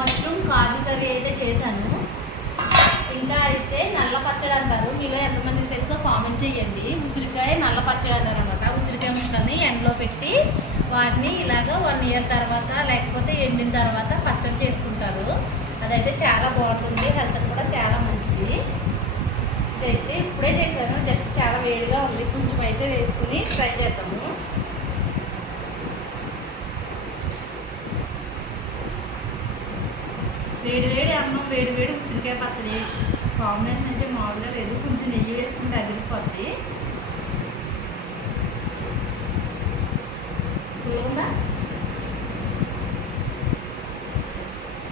Mushroom కాజు curry అయితే చేశాను. ఇంకా అయితే నల్ల పచ్చడి అంటారు, మీలో ఎంతమందికి తెలుసో కామెంట్ చేయండి. ఉసిరికాయ నల్ల పచ్చడి అంటారు అనమాట. ఉసిరికాయ ముక్కల్ని ఎండలో పెట్టి వాటిని ఇలాగ 1 ఇయర్ తర్వాత లేకపోతే ఎండిన తర్వాత పచ్చడి చేసుకుంటారు. అదైతే చాలా బాగుంటుంది, హెల్త్ కూడా చాలా మంచిది. ఇదైతే ఇప్పుడే చేశాను, జస్ట్ చాలా వేడిగా ఉంది, కొంచెం అయితే వేసుకుని ట్రై చేద్దాము. వేడి అన్నం, వేడి ఉసిరికాయ పచ్చడి కాంబినేషన్ అయితే మామూలుగా లేదు. కొంచెం నెయ్యి వేసుకుంటే అదిరిపోద్ది. ఉందా?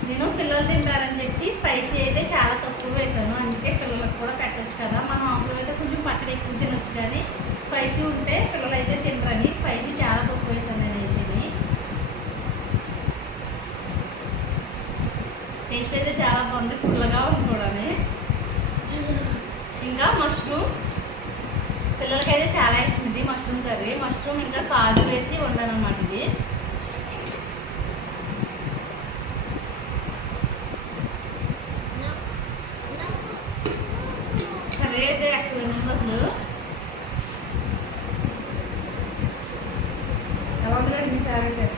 నేను పిల్లలు తింటారని చెప్పి స్పైసీ అయితే చాలా తక్కువ వేసాను, అందుకే పిల్లలకు కూడా పెట్టచ్చు కదా. మనం అవసరం అయితే కొంచెం పచ్చడి ఎక్కువ తినొచ్చు, కానీ స్పైసీ ఉంటే పిల్లలు అయితే తినరని స్పైసీ చాలా తక్కువ వేసాను నేను అయితే. టేస్ట్ అయితే చాలా బాగుంది, పుల్లగా ఉంది కూడా. ఇంకా మష్రూమ్ పిల్లలకైతే చాలా ఇష్టం, ఇది మష్రూమ్ కర్రీ. మష్రూమ్ ఇంకా కాజు వేసి వండాను అన్నమాట. ఇది కర్రీ అయితే ఎక్సలెంట్ ఉంది అసలు. ఎలా ఉంది మీ ఫేవరెట్?